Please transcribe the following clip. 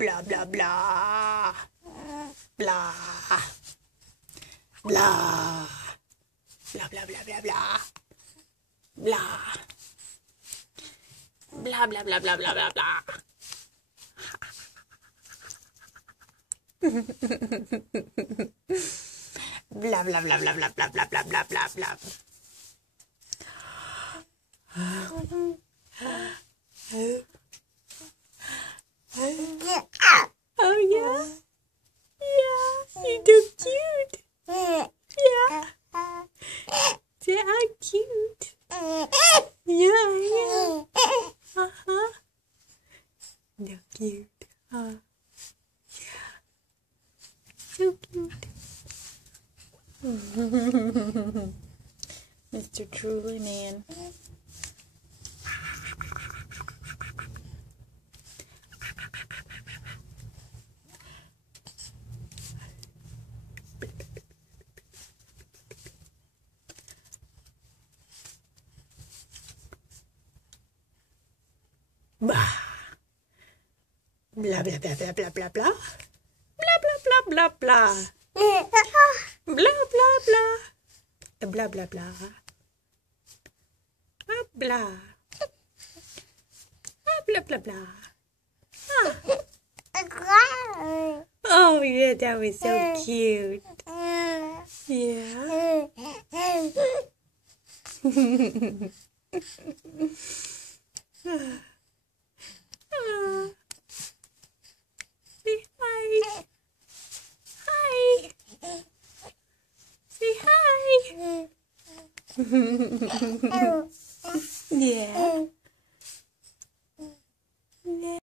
Blah, blah, blah. Blah. Blah. Blah, blah, blah, blah, blah. Blah. Blah, blah, blah, blah, blah, blah, blah. Blah, blah, blah, blah, blah, blah, blah, blah, blah, blah, blah. Oh, yeah? Yeah, you're so cute. Yeah. They are cute. Yeah, yeah. Uh-huh. They're cute. Yeah. So cute. Mr. Truly Man. Bah. Blah, blah, blah, blah, blah, blah, blah. Blah, blah, blah, blah, blah. Blah, blah, blah. Blah, blah, blah. Blah. Blah, blah, blah. Oh, yeah, that was so cute. Yeah. Say hi. Hi. Say hi.